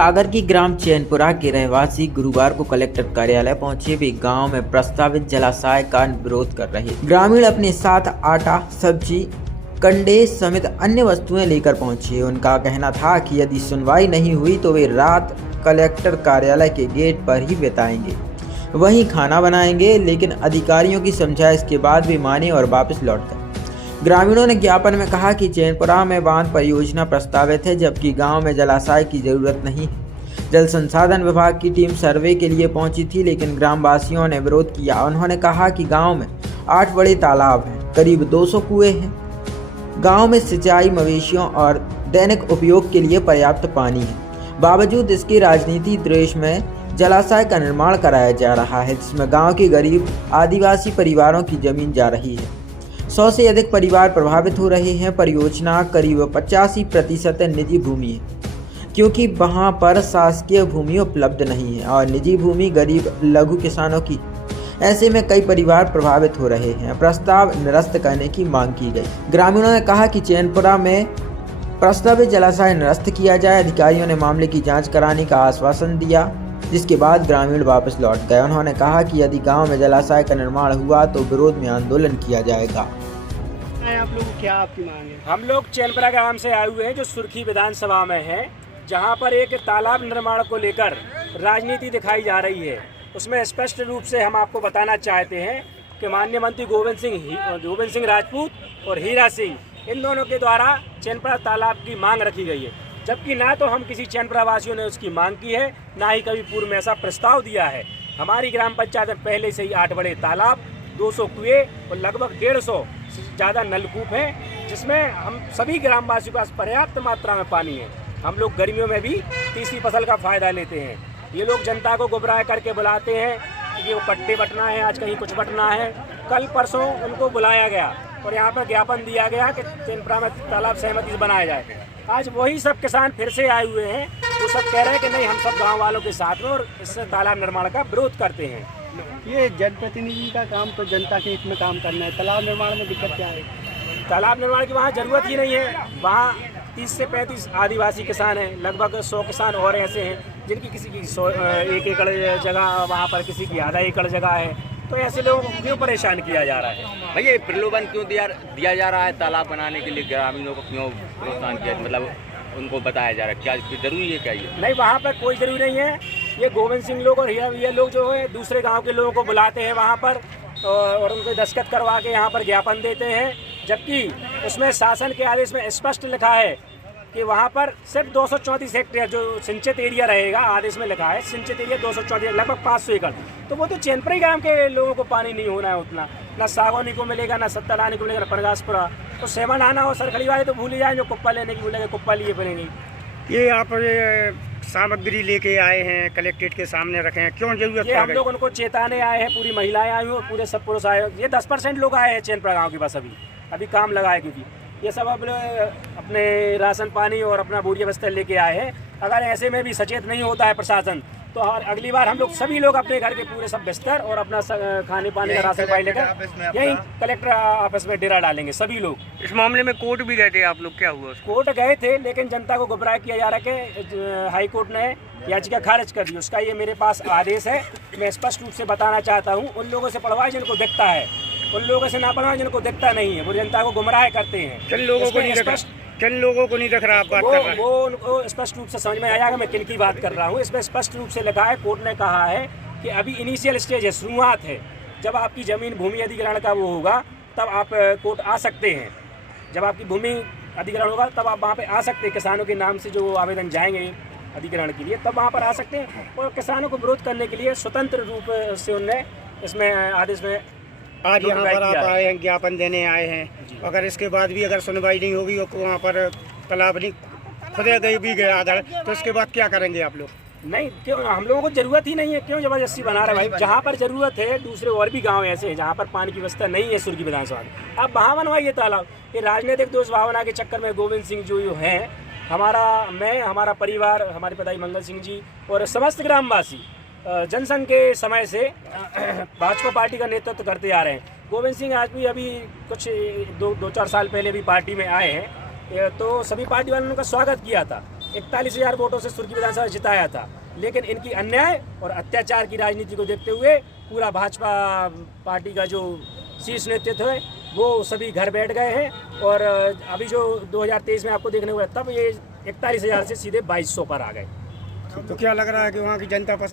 सागर की ग्राम चैनपुरा के रहवासी गुरुवार को कलेक्टर कार्यालय पहुंचे। वे गांव में प्रस्तावित जलाशय का विरोध कर रहे ग्रामीण अपने साथ आटा, सब्जी, कंडे समेत अन्य वस्तुएं लेकर पहुंचे। उनका कहना था कि यदि सुनवाई नहीं हुई तो वे रात कलेक्टर कार्यालय के गेट पर ही बिताएंगे, वहीं खाना बनाएंगे। लेकिन अधिकारियों की समझाइश के बाद वे माने और वापस लौट गए। ग्रामीणों ने ज्ञापन में कहा कि चैनपुरा में बांध परियोजना प्रस्तावित है, जबकि गांव में जलाशय की जरूरत नहीं है। जल संसाधन विभाग की टीम सर्वे के लिए पहुंची थी, लेकिन ग्रामवासियों ने विरोध किया। उन्होंने कहा कि गांव में 8 बड़े तालाब हैं, करीब 200 कुएं हैं। गांव में सिंचाई, मवेशियों और दैनिक उपयोग के लिए पर्याप्त पानी है। बावजूद इसके राजनीति देश में जलाशय का निर्माण कराया जा रहा है, जिसमें गाँव के गरीब आदिवासी परिवारों की जमीन जा रही है। 100 से अधिक परिवार प्रभावित हो रहे हैं। परियोजना करीब 85% निजी भूमि है, क्योंकि वहां पर शासकीय भूमि उपलब्ध नहीं है और निजी भूमि गरीब लघु किसानों की। ऐसे में कई परिवार प्रभावित हो रहे हैं। प्रस्ताव निरस्त करने की मांग की गई। ग्रामीणों ने कहा कि चैनपुरा में प्रस्तावित जलाशय निरस्त किया जाए। अधिकारियों ने मामले की जाँच कराने का आश्वासन दिया, जिसके बाद ग्रामीण वापस लौट गए। उन्होंने कहा कि यदि गांव में जलाशय का निर्माण हुआ तो विरोध में आंदोलन किया जाएगा। आप लोग क्या आपकी मांग है? हम लोग चैनपुरा ग्राम से आए हुए हैं, जो सुर्खी विधानसभा में है, जहां पर एक तालाब निर्माण को लेकर राजनीति दिखाई जा रही है। उसमें स्पष्ट रूप से हम आपको बताना चाहते हैं कि माननीय मंत्री गोविंद सिंह राजपूत और हीरा सिंह, इन दोनों के द्वारा चैनपुरा तालाब की मांग रखी गई है, जबकि ना तो हम किसी चैनपुरा वासियों ने उसकी मांग की है, ना ही कभी पूर्व में ऐसा प्रस्ताव दिया है। हमारी ग्राम पंचायत में पहले से ही 8 बड़े तालाब, 200 कुएं और लगभग 150 से ज़्यादा नलकूप हैं, जिसमें हम सभी ग्रामवासियों के पास पर्याप्त मात्रा में पानी है। हम लोग गर्मियों में भी तीसरी फसल का फायदा लेते हैं। ये लोग जनता को गुमराह करके बुलाते हैं कि वो पट्टे बटना है, आज कहीं कुछ बटना है। कल परसों उनको बुलाया गया और यहाँ पर ज्ञापन दिया गया कि चैनपुरा में तालाब सहमति से बनाया जाए। आज वही सब किसान फिर से आए हुए हैं। वो सब कह रहे हैं कि नहीं, हम सब गांव वालों के साथ में और इस तालाब निर्माण का विरोध करते हैं। ये जनप्रतिनिधि का काम तो जनता के हित में काम करना है। तालाब निर्माण में दिक्कत क्या है? तालाब निर्माण की वहाँ ज़रूरत ही नहीं है। वहाँ 30 से 35 आदिवासी किसान हैं, लगभग 100 किसान और ऐसे हैं जिनकी किसी की 1 एकड़ जगह, वहाँ पर किसी की आधा एकड़ जगह है। तो ऐसे लोगों को क्यों परेशान किया जा रहा है? भैया प्रलोभन क्यों दिया जा रहा है? तालाब बनाने के लिए ग्रामीणों को क्यों प्रोत्साहन किया, मतलब उनको बताया जा रहा है? क्या जरूरी है? क्या ये नहीं, वहाँ पर कोई ज़रूरी नहीं है। ये गोविंद सिंह लोग और ये लोग जो है दूसरे गांव के लोगों को बुलाते हैं वहाँ पर और उनको दस्तखत करवा के यहाँ पर ज्ञापन देते हैं, जबकि उसमें शासन के आदेश में स्पष्ट लिखा है कि वहाँ पर सिर्फ 234 हेक्टेयर जो सिंचित एरिया रहेगा। आदेश में लिखा है सिंचित एरिया 234, लगभग 500 एकड़। तो वो तो चैनपुरा ग्राम के लोगों को पानी नहीं होना है उतना। ना सागौनी को मिलेगा, ना सत्तारानी को मिलेगा, ना प्रकाशपुरा। तो सेवन आना और सरखड़ी वाले तो भूल ही जाए, जो कुप्पा लेने की भूलेंगे, कुप्पा लिए पड़ेंगे। ये आप सामग्री लेके आए हैं, कलेक्ट्रेट के सामने रखे हैं, क्यों जरूरत? ये हम लोग उनको चेताने आए हैं। पूरी महिलाएं आई हुई, पूरे सब पुरुष आए। ये 10% लोग आए हैं चैनपुरा गाँव के पास। अभी काम लगा है, क्योंकि ये सब अपने राशन पानी और अपना बोरिया बस्तर लेके आए हैं। अगर ऐसे में भी सचेत नहीं होता है प्रशासन, तो अगली बार हम लोग सभी लोग अपने घर के पूरे सब बिस्तर और अपना खाने पानी का राशन पानी लेकर यही कलेक्टर ऑफिस में डेरा डालेंगे सभी लोग। इस मामले में कोर्ट भी गए थे आप लोग, क्या हुआ? कोर्ट गए थे, लेकिन जनता को गुमराह किया जा रहा है कि हाई कोर्ट ने याचिका खारिज कर दी। उसका ये मेरे पास आदेश है। मैं स्पष्ट रूप से बताना चाहता हूँ, उन लोगों से पढ़वाए जिनको दिखता है, उन लोगों से ना पढ़वाए जिनको दिखता नहीं है। वो जनता को गुमराह करते हैं। किन लोगों को नहीं दिख रहा? आप बात कर रहे हैं। वो उनको स्पष्ट रूप से समझ में आएगा मैं किन की बात कर रहा हूँ। इसमें स्पष्ट रूप से लिखा है, कोर्ट ने कहा है कि अभी इनिशियल स्टेज है, शुरुआत है। जब आपकी ज़मीन भूमि अधिग्रहण का वो होगा, तब आप कोर्ट आ सकते हैं। जब आपकी भूमि अधिग्रहण होगा, तब आप वहाँ पे आ सकते हैं। किसानों के नाम से जो आवेदन जाएंगे अधिग्रहण के लिए, तब वहाँ पर आ सकते हैं। और किसानों को विरोध करने के लिए स्वतंत्र रूप से उनने इसमें आदेश में आज यहाँ पर आप आए हैं, ज्ञापन देने आए हैं। अगर इसके बाद भी अगर सुनवाई नहीं होगी, वहाँ पर तालाब नहीं खुदे भी गया अगर, तो इसके बाद क्या करेंगे आप लोग? नहीं, क्यों? हम लोगों को जरूरत ही नहीं है, क्यों जबरदस्ती बना रहे भाई? जहाँ पर जरूरत है, दूसरे और भी गांव ऐसे हैं जहाँ पर पानी की व्यवस्था नहीं है सुर्खी विधानसभा में, आप वहाँ बनवाइए तालाब। ये राजनीतिक दोष भावना के चक्कर में गोविंद सिंह जो हैं, हमारा परिवार, हमारे पिताजी मंगल सिंह जी और समस्त ग्रामवासी जनसंघ के समय से भाजपा पार्टी का नेतृत्व करते आ रहे हैं। गोविंद सिंह आज भी अभी कुछ 2-4 साल पहले भी पार्टी में आए हैं, तो सभी पार्टी वालों ने उनका स्वागत किया था। 41,000 वोटों से सुर्खी विधानसभा जिताया था, लेकिन इनकी अन्याय और अत्याचार की राजनीति को देखते हुए पूरा भाजपा पार्टी का जो शीर्ष नेतृत्व है वो सभी घर बैठ गए हैं और अभी जो 2023 में आपको देखने को तब ये 41,000 से सीधे 2,200 पर आ गए। तो क्या लग रहा है कि वहाँ की जनता